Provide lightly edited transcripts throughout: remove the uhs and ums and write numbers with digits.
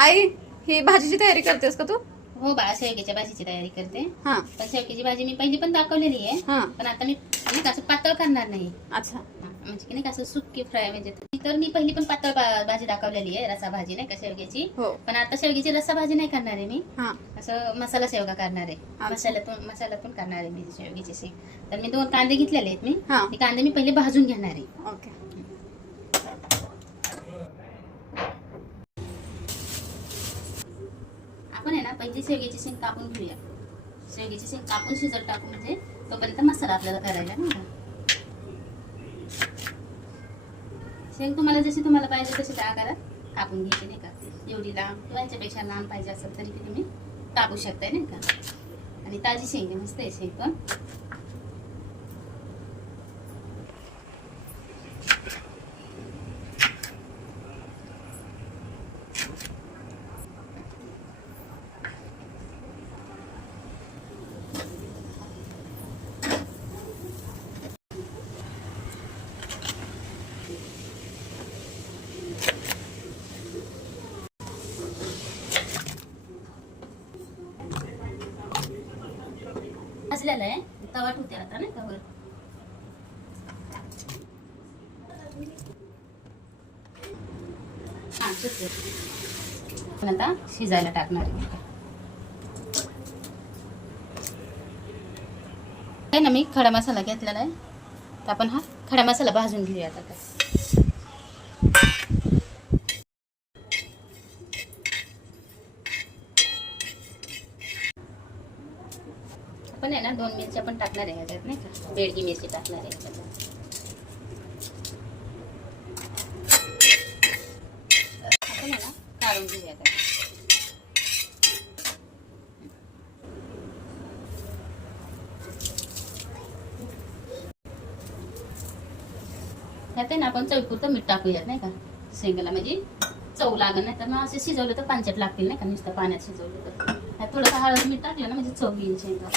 आई, ही भाजीची तयारी करतेस का तू? हो बा, शेवग्याच्या भाजीची तयारी करते. हा. पण शेवग्याची भाजी मी पहिली पण दाखवलेली आहे. हा. पण आता मी नाही का असं पातळ करणार नाही. अच्छा. म्हणजे की नाही का असं सुक्की फ्राय म्हणजे तर मी पहिली पण पातळ भाजी दाखवलेली आहे, रसा भाजी नाही का शेवग्याची. हो. पण आता शेवग्याची रसा भाजी नाही करणार आहे मी. हा. असं मसाला शेवगा करणार आहे. अच्छा. मसाल्यातून करणार आहे मी शेवग्याची शेंग. तर मी 2 कांदे घेतलेले आहेत मी. हा. ते कांदे मी पहिले भाजून घेणार आहे. ओके. आपण आहे ना पहिली शेवग्याची शेंग कापून घेऊया. शेवग्याची शेंग कापून शिजत टाकू म्हणजे तोपर्यंत मसाला आपल्याला करायला नाही का. शेंग तुम्हाला पाहिजे तशी त्या आकारात कापून घ्यायची नाही का. एवढी लांब किंवा याच्यापेक्षा लांब पाहिजे असेल तरी तुम्ही कापू शकताय नाही का. आणि ताजी शेंग आहे, मस्त आहे शेंग पण. भाजलेला आहे, तवा ठेवते आता नाही का वर. हा शिजते. पण आता शिजायला टाकणार आहे ना. मी खडा मसाला घेतलेला आहे, तर आपण हा खडा मसाला भाजून घेऊया आता. आपण आहे ना 2 मिरच्या पण टाकणार आहे ह्याच्यात नाही का. बेडगी मिरची टाकणार आहे ह्याच्यात. आपण आहे ना काढून घेऊया आता. ह्यात आहे ना आपण चवीपुरतं मीठ टाकूयात नाही का शेंगाला, म्हणजे चव लागत नाही तर मग असे शिजवलं तर पांचट लागतील नाही का. नुसतं पाण्यात शिजवलं तर ह्यात थोडंसं हळद मीठ टाकलं ना म्हणजे चव येईल शेंगा.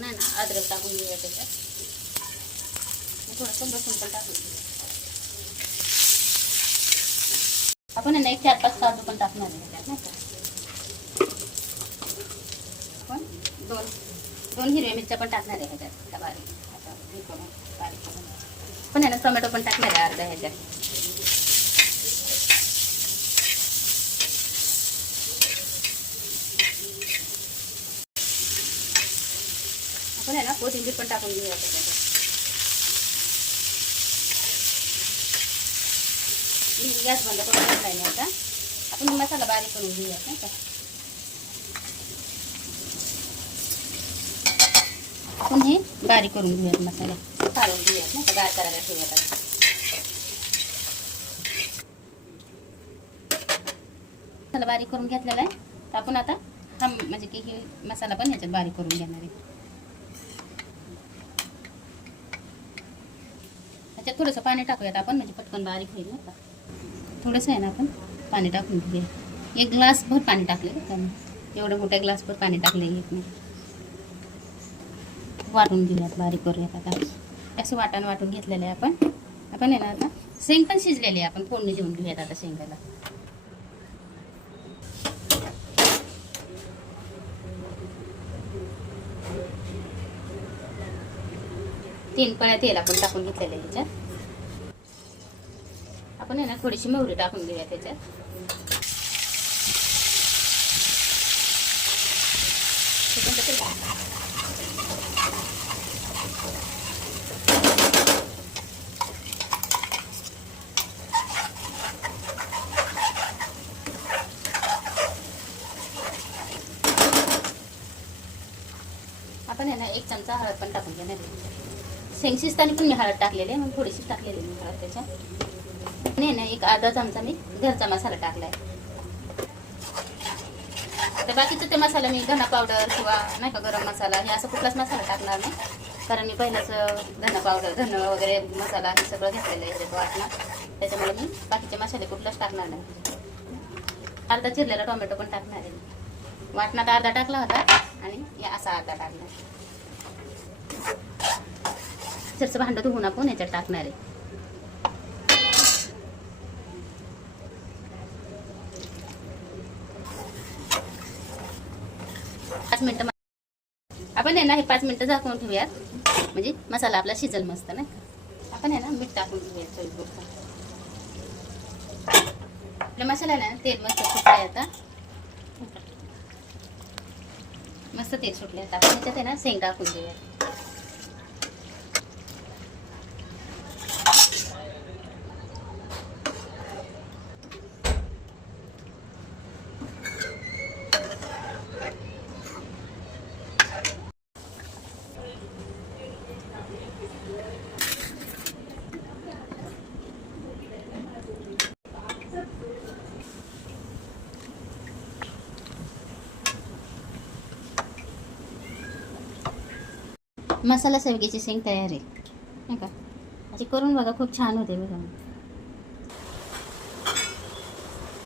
नाही ना अद्रक टाकून घेऊया त्याच्यात. थोडंसं लसूण पण टाकून घेऊया. आपण आहे ना 4-5 काजू पण टाकणार आहे त्याच्यात नाही का. आपण 2 हिरव्या मिरच्या पण टाकणार आहे ह्याच्यात बारीक. पण आहे ना टोमॅटो पण टाकणार आहे अर्धा ह्याच्यात. आपण आहे ना कोथिंबीर पण टाकून घेऊया त्याच्यात. गॅस बंद करून घेतलाय नाही आता. आपण मसाला बारीक करून घेऊया नाही का. आपण हे बारीक करून घेऊयात मसाला, काढून घेऊयात नाही का. गार करायला ठेवूयात आता. मसाला बारीक करून घेतलेला आहे, तर आपण आता हा म्हणजे की हे मसाला पण ह्याच्यात बारीक करून घेणार आहे. ह्याच्यात थोडंसं पाणी टाकूयात आपण, म्हणजे पटकन बारीक होईल नाही का. थोडंसं आहे ना आपण पाणी टाकून घेऊया. 1 ग्लासभर पाणी टाकलं का. एवढं मोठ्या ग्लासभर पाणी टाकलं एक नाही. वाटून घेऊयात, बारीक करूयात आता. असं वाटून घेतलेलं आहे आपण. आपण आहे ना आता शेंग पण शिजलेली आहे, आपण फोडणी देऊन घेऊयात आता शेंगाला. तीन पळ्या तेल आपण टाकून घेतलेलं आहे ह्याच्यात. आपण आहे ना थोडीशी मोहरी टाकून घेऊया त्याच्यात. आपण आहे ना 1 चमचा हळद पण टाकून घेणार आहे. शेंग शिजताना पण मी हळद टाकलेली आहे, मग थोडीशी टाकलेली मी हळद त्याच्यात. आणि ना 1 अर्धा चमचा मी घरचा मसाला टाकलाय. तर बाकीचं ते मसाला मी धना पावडर किंवा नाही का गरम मसाला हे असं कुठलाच मसाला टाकणार नाही, कारण मी पहिलाच धना पावडर धन वगैरे मसाला हे सगळं घेतलेलं आहे वाटणं. त्याच्यामुळे मी बाकीचे मसाले कुठलाच टाकणार नाही. अर्धा चिरलेला टोमॅटो पण टाकणार आहे. वाटणात अर्धा टाकला होता, आणि या असा अर्धा टाकणार. जरचं भांडं धुवून आपण याच्यात टाकणार आहे. पाच मिनिटं आपण आहे ना हे 5 मिनिटं झाकून ठेवूयात, म्हणजे मसाला आपला शिजल मस्त नाही. आपण आहे ना मीठ टाकून घेऊयात चवीपुरतं. आपल्या मसाल्याला ना तेल मस्त सुटलंय आता, मस्त तेल सुटले. आता आपण याच्यात आहे ना शेंग टाकून देऊयात. मसाला शेवग्याची शेंग तयार आहे, नाही का? अशी करून बघा, खूप छान होते बघा.